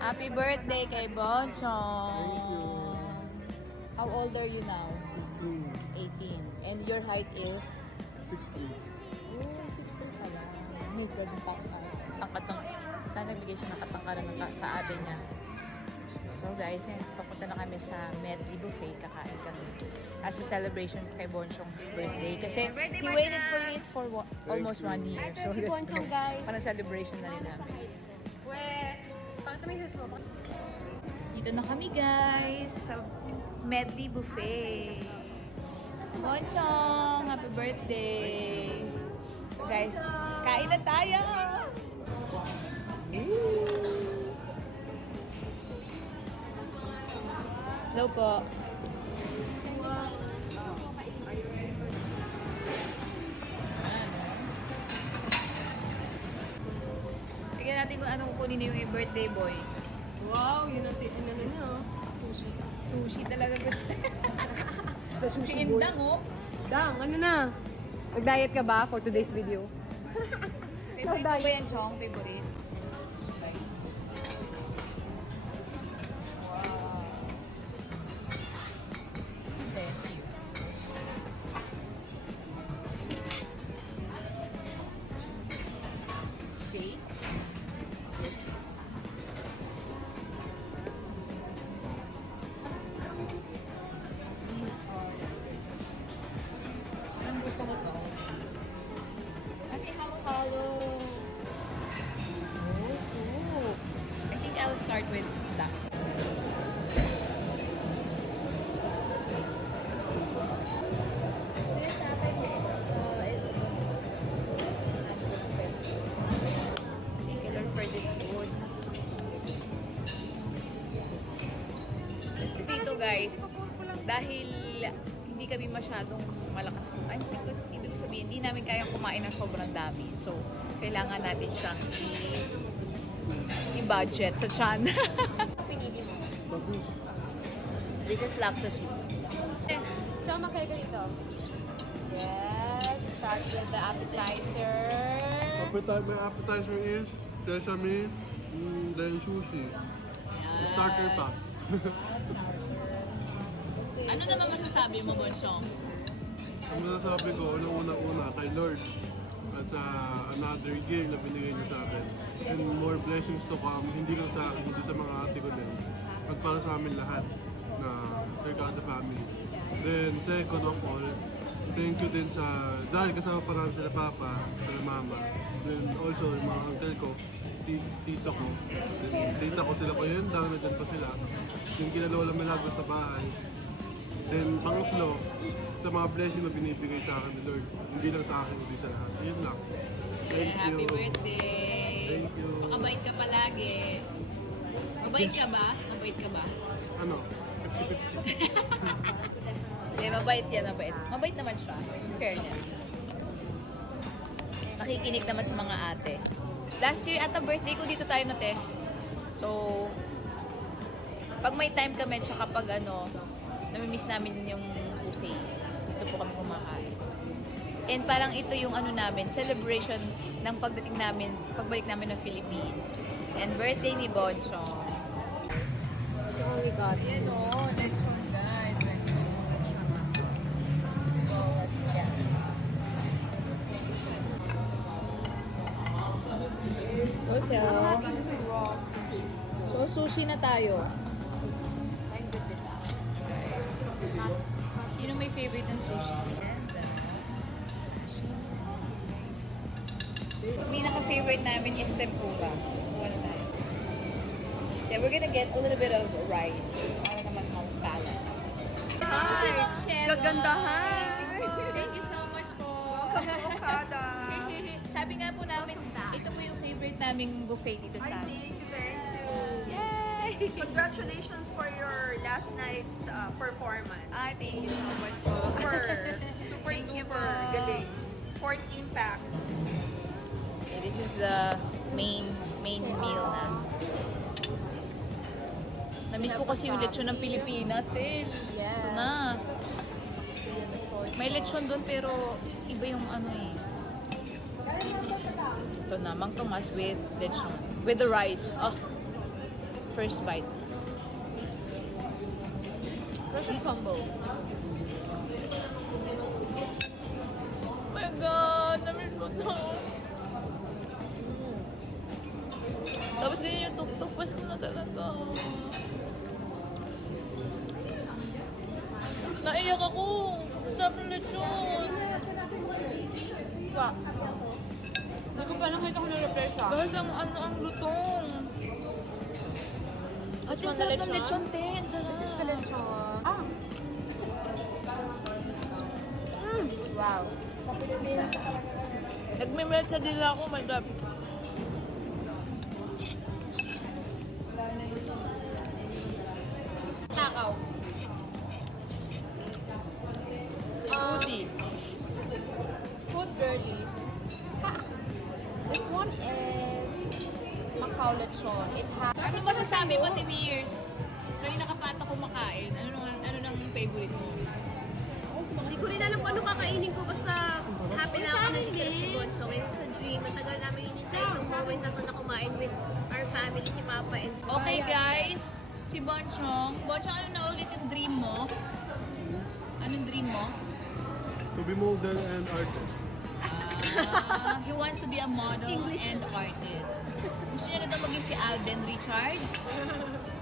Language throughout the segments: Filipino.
Happy birthday kay Bonchong! Thank you. How old are you now? 15, 18. And your height is? 16. Oh, 16 pala. May God, tangkad ng... Saan nagbigay siya ng katangkaran sa ate niya? So guys, yan, papunta na kami sa Medley Buffet. Kakain kami. As a celebration kay Bonchong's birthday. Kasi he waited for it for almost 1 year. So si Bonchong, guys. Parang celebration na rin namin. Dito na kami guys sa Medley Buffet. Bonchong, happy birthday! So guys, kain na tayo! Hello po. Tignan natin kung anong kunin yung birthday boy. Wow, yun natin. Ano na no? Sushi talaga gusto. Sushi Si Indang oh. Dang, ano na? Nag-diet ka ba for today's video? Favorite ko ba yan, Chong? Favorite? Spice. Wow. Thank you. Stay. Anong gusto mo to? Ate, halo-halo. Oh, soup. I think I'll start with that. This happened. Thank you, Lord, for this food. Dito guys, dahil hindi kami masyadong malakas kumain, ibig sabihin, hindi namin kayang kumain ng sobrang dami. So, kailangan natin siyang i-budget sa tiyan. Pinili mo. Bagus. This is laksa soup. Tsaka magkaya ka dito. Yes, start with the appetizer. My appetizer is sesame, then sushi. Starter pa. Ano naman masasabi mo, Bonchong? Ang masasabi ko, unang-una kay Lord at sa another year na binigay niya sa akin. And more blessings to come, hindi lang sa akin, hindi sa mga ate ko din. At para sa amin lahat na Circada family. Then second of all, thank you din sa, dahil kasama pa namin sila papa, sila mama. Then also yung mga uncle ko, tito ko, then tita ko, sila ko yun, dami din pa sila. Yung kinalola Milagros sa bahay. Then, pangatlo, sa mga blessing na binibigay sa akin ni Lord, hindi lang sa akin, hindi sa lahat. Yun lang. Thank you. Happy birthday! Thank you. Makabait ka palagi. Mabait ka ba? Mabait ka ba? Ano? Mabait yan, mabait. Mabait naman siya, in fairness. Nakikinig naman sa mga ate. Last year, at ang birthday ko, dito tayo na, te. So, pag may time kami, tsaka pag namimiss namin yung buffet. Dito po kami kumakain. And parang ito yung namin, celebration ng pagbalik namin ng Philippines. And birthday ni Bonchong. You only got Ayan o, lechon guys, lechon. So, let's get it. So, sushi na tayo. I'm good with that. Sino may favorite ng sushi? Pinaka-favorite namin is tempura. Wala tayo. Then we're gonna get a little bit of rice. Para naman balance. Hi! Si Ma'am Shelo. Gagandahan! Thank you so much po. Okada! Sabi nga po namin, ito po yung favorite naming buffet dito sa amin. Yay! Congratulations for your last night's performance. Thank you so much po. Super Thank you po. duper galing. Fourth Impact. Okay, this is the main meal na. Namiss ko kasi yung lechon ng Pilipinas, Sil. Yes. Ito na. May lechon doon pero iba yung Ito na, Mang Tomas with lechon. With the rice. Oh, first bite. Perfect combo. Oh my God! Namiss ko to. Tapos ganyan yung tuk-tuk-pas ko na talaga. Naiyak ako. Ang sarap ng lechon. Pa. Hindi ko pa nakita ko na-refresh siya. Guys, ang lutong. At Which ang one, the sarap ng lechon? lechon, te. Ang sarap. This is the lechon. Ah. Wow. Sa Pilipinas. Nagme-melt sa dila ako, my God. Takaw. Foodie. Food girly. This one is Macau lechon. It has... Ano masasabi mo, Timirs? Kanina ka pa ata kumakain. Ano nang favorite mo? Hindi ko rin alam kung ano kakainin ko. Basta happy na ako na siguro si Bonso. It's a dream. Matagal namin hinintay itong moment na to na kumain with our family, si Papa and si Okay, guys. Si Bonchong. Bonchong, ano na ulit yung dream mo? Anong dream mo? To be model and artist. He wants to be a model and artist. Gusto niya na daw maging si Alden Richards.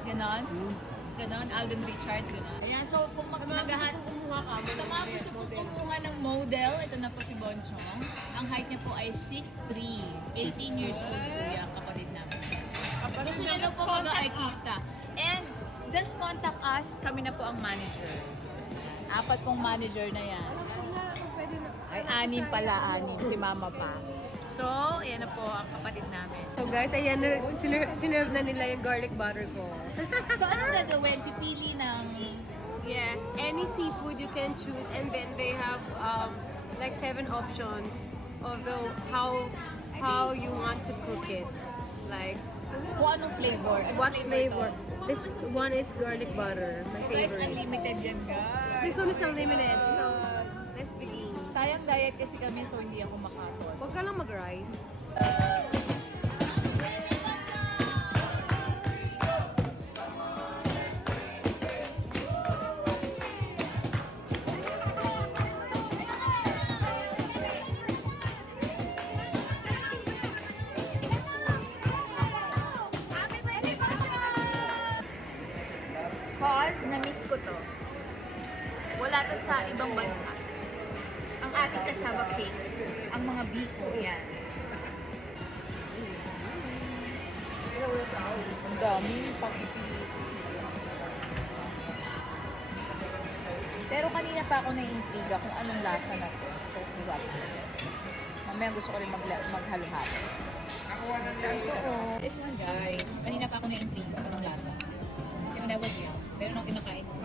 Ganon. Ganon, Alden Richards, ganon. Ayan, so kung naghahan, sa mga gusto po kumuha ng model, ito na po si Bonchong. Ang height niya po ay 6'3". 18 years old po yan, kapatid namin. Gusto niya daw po mag-artista. And just contact us, kami na po ang manager. 4 pong manager na yan. Ay, 6 pala, 6. Si mama pa. So, ayan na po ang kapatid namin. So guys, ayan na, sinerve na nila yung garlic butter ko. So, anong gagawin? Pipili ng... Yes, any seafood you can choose, and then they have like 7 options of how you want to cook it. Like Kung anong flavor. Anong what flavor? ito? This one is garlic butter, my Guys, favorite. unlimited yan, guys. This one is unlimited. So let's begin. Sayang diet kasi kami, so hindi ako makapon. Huwag ka lang mag-rice. Cause na-miss ko to. Wala to sa ibang bansa. Ang ating kasama cake. Ang mga biko, yan. Ang dami pakipili. Pero kanina pa ako na-intriga kung anong lasa na to. So, what? Mamaya gusto ko rin maghalo-halo. Ito oh. This one guys. Kanina pa ako na-intriga kung anong lasa. Kasi when I was young, meron akong kinakain nung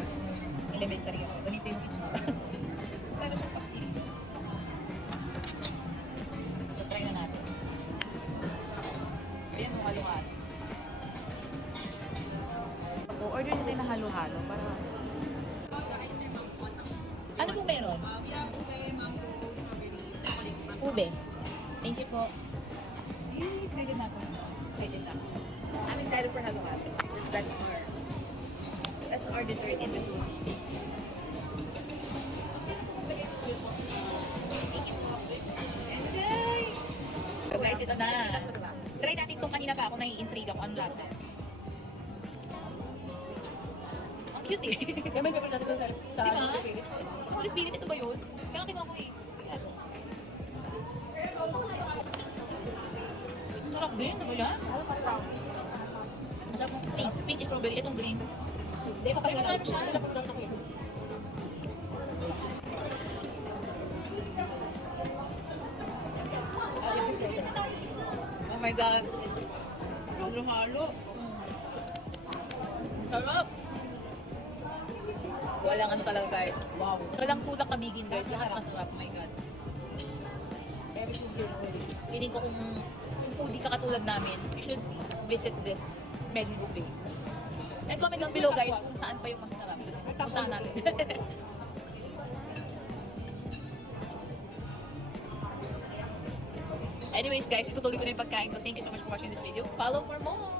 elementary ako. Ganito yung itsura. Pero siyang pastillas. So, try na natin. Ayan yung halo-halo. So, order na tayo na halo-halo para... Ano po meron? Ube. Thank you po. Ay, excited na ako. Excited na ako. I'm excited for halo-halo. Because that's our dessert in the Philippines. Thank you po. And guys! So guys, ito na. Try natin itong kanina pa ako naiintriga kung anong lasa. Ang cute eh. Kaya may pepper natin sa Diba? Sa Holy Spirit, ito ba yun? Kaya tingnan ko eh. Ano? Sarap din, ano ba yan? Masarap ng pink. Pink is strawberry, itong green. Hindi, papahiwala mo siya. Oh my God. Halo-halo. Sarap. Walang ano talaga guys. Wow. Walang tulak kabigin guys. Lahat masarap. Oh my God. Feeling ko kung foodie ka katulad namin, you should visit this Medley Buffet. And comment down below guys kung saan pa yung masasarap. Puntahan natin. Anyways guys, itutuloy ko na yung pagkain ko. Thank you so much for watching this video. Follow for more!